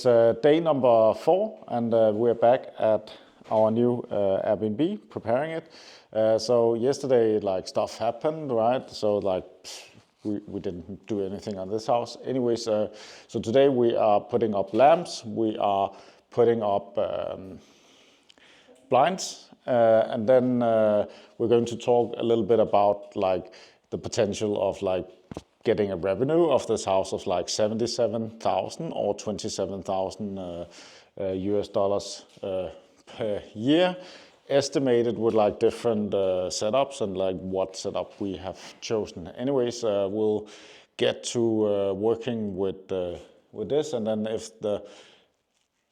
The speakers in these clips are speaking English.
It's day number 4, and we're back at our new Airbnb, preparing it. So yesterday, stuff happened, right? So we didn't do anything on this house. Anyways, so today we are putting up lamps. We are putting up blinds, and then we're going to talk a little bit about the potential of getting a revenue of this house of 77,000 or 27,000 US dollars per year, estimated with different setups and what setup we have chosen. Anyways, we'll get to working with this, and then if the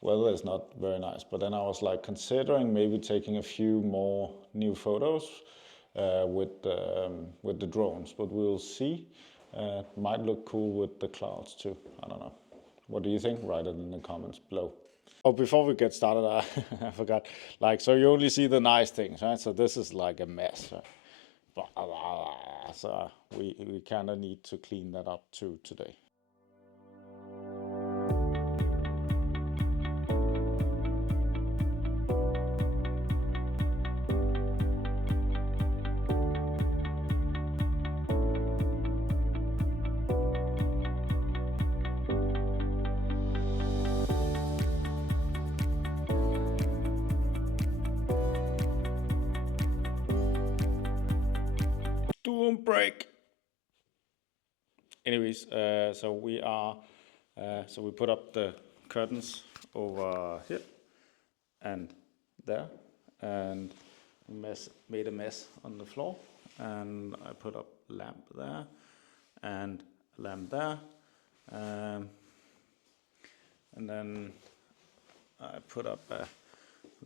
weather is not very nice, but then I was considering maybe taking a few more new photos with the drones, but we'll see. Might look cool with the clouds too. I don't know. What do you think? Write it in the comments below. Oh, before we get started, I forgot. So you only see the nice things, right? So this is a mess. Right? So we kind of need to clean that up too today. Doom break. Anyways, so we put up the curtains over here and there, and made a mess on the floor, and I put up a lamp there and a lamp there, and then I put up a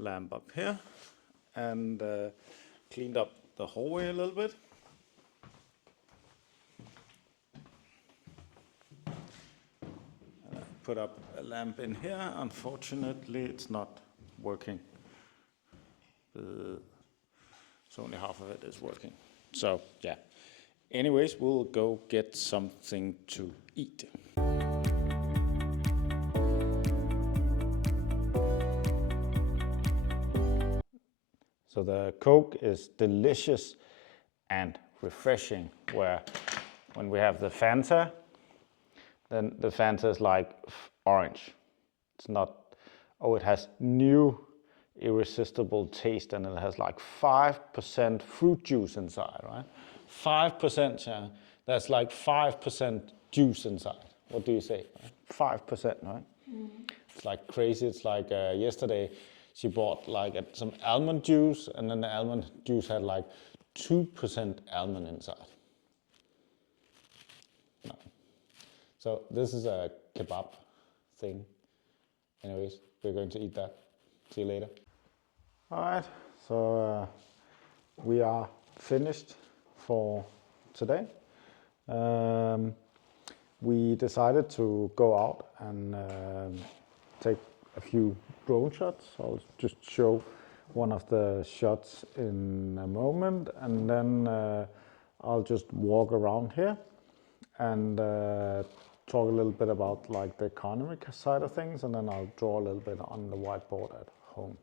lamp up here and cleaned up the hallway a little bit. Put up a lamp in here. Unfortunately, it's not working. So only half of it is working. So yeah. Anyways, we'll go get something to eat. So the Coke is delicious and refreshing, where when we have the Fanta, then the Fanta is orange. It's not, it has new irresistible taste, and it has 5% fruit juice inside, right? 5%, yeah. That's 5% juice inside. What do you say? 5%, right? Mm. It's crazy. It's yesterday she bought some almond juice, and then the almond juice had 2% almond inside. So this is a kebab thing. Anyways, we're going to eat that. See you later. All right, so we are finished for today. We decided to go out and take a few drone shots. I'll just show one of the shots in a moment, and then I'll just walk around here and talk a little bit about the economic side of things, and then I'll draw a little bit on the whiteboard at home.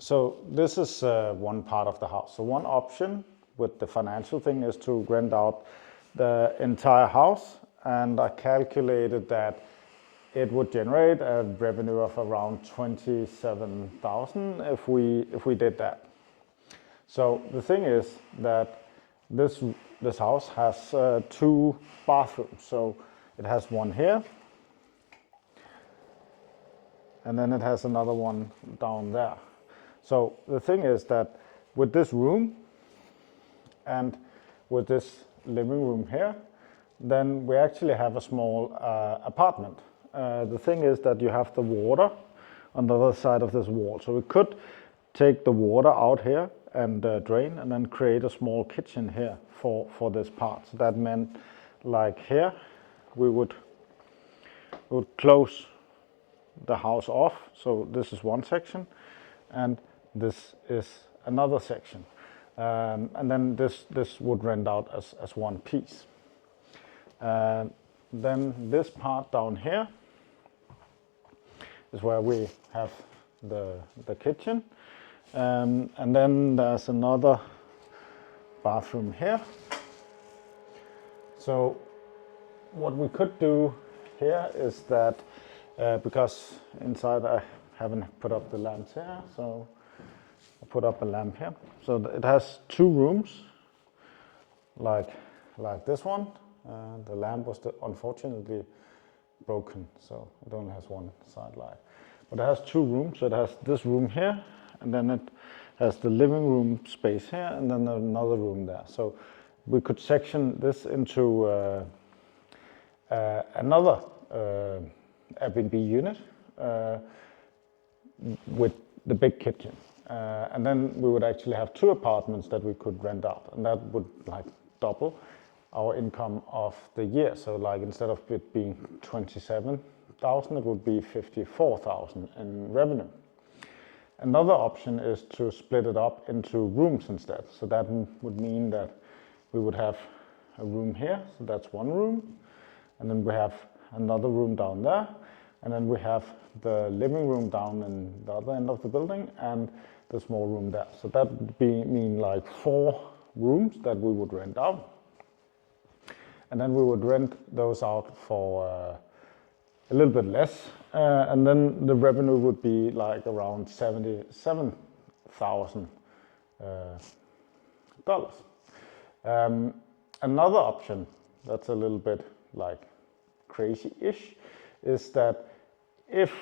So this is one part of the house. So one option with the financial thing is to rent out the entire house, and I calculated that it would generate a revenue of around 27,000 if we did that. So the thing is that this house has 2 bathrooms. So it has one here, and then it has another one down there. So the thing is that with this room and with this living room here, then we actually have a small apartment. The thing is that you have the water on the other side of this wall. So we could take the water out here and drain, and then create a small kitchen here for this part. So that meant like here we would close the house off. So this is one section, and this is another section, and then this would rent out as one piece. Then this part down here is where we have the kitchen, and then there's another bathroom here. So what we could do here is that, because inside I haven't put up the lamps here, so I put up a lamp here. So it has two rooms, like this one. The lamp was unfortunately broken, so it only has one side light. But it has two rooms. So it has this room here, and then it has the living room space here, and then another room there. So we could section this into another Airbnb unit with the big kitchen. And then we would actually have two apartments that we could rent out, and that would like double our income of the year. So like instead of it being 27,000, it would be 54,000 in revenue. Another option is to split it up into rooms instead. So that would mean that we would have a room here, so that's one room, and then we have another room down there, and then we have the living room down in the other end of the building, and the small room there. So that would mean like 4 rooms that we would rent out. And then we would rent those out for a little bit less, and then the revenue would be like around $77,000. Another option that's a little bit like crazy-ish is that if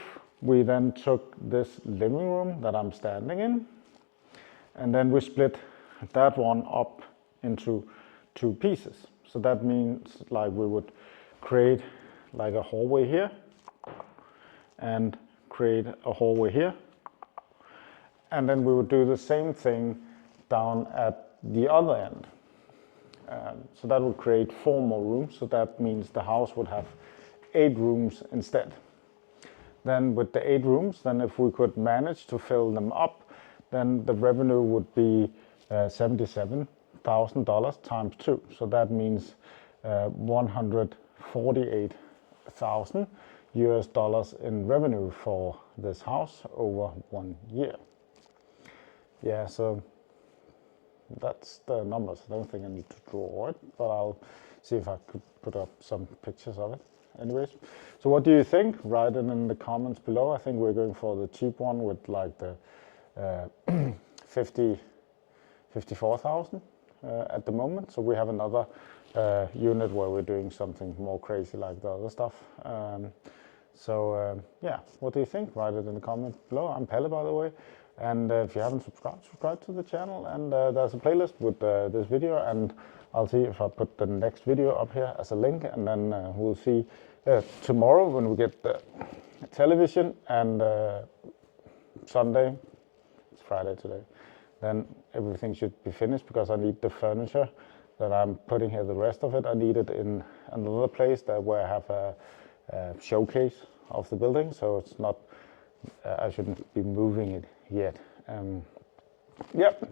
we then took this living room that I'm standing in, and then we split that one up into 2 pieces. So that means like we would create like a hallway here and create a hallway here, and then we would do the same thing down at the other end. So that would create 4 more rooms. So that means the house would have 8 rooms instead. Then with the 8 rooms, then if we could manage to fill them up, then the revenue would be $77,000 times 2. So that means $148,000 in revenue for this house over 1 year. Yeah, so that's the numbers. I don't think I need to draw it, but I'll see if I could put up some pictures of it. Anyways, so what do you think? Write it in the comments below. I think we're going for the cheap one with like the 54,000 at the moment. So we have another unit where we're doing something more crazy like the other stuff. Yeah, what do you think? Write it in the comments below. I'm Pelle, by the way. And if you haven't subscribe to the channel. And there's a playlist with this video, and I'll see if I put the next video up here as a link, and then we'll see tomorrow when we get the television, and Sunday, it's Friday today, then everything should be finished, because I need the furniture that I'm putting here, the rest of it, I need it in another place where I have a showcase of the building, so it's not, I shouldn't be moving it yet. Yep.